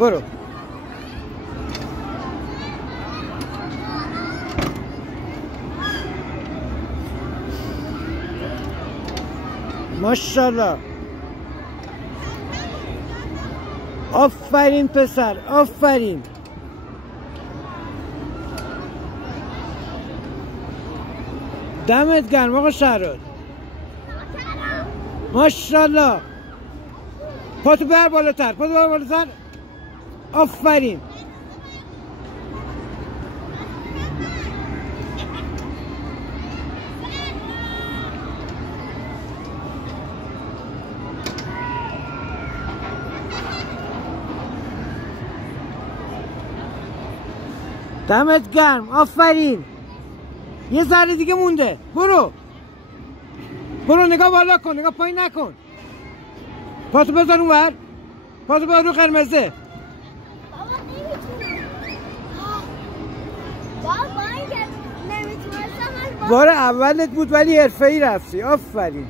برو. ماشاءالله. آفرین پسر، آفرین. دمت گرم آقا شهراد. ماشاءالله. پاتو بر بالاتر، پاتو بر بالاتر. آفرین. دمت گرم، آفرین. یه ذره دیگه مونده. برو برو، نگاه بالا کن، نگاه پایین نکن. پاتو بذار اونور، پاتو بذار رو قرمزه. بابا نمیتونم. بابا این که نمیتونستم. بار اولت بود ولی حرفه‌ای رفتی. آفرین.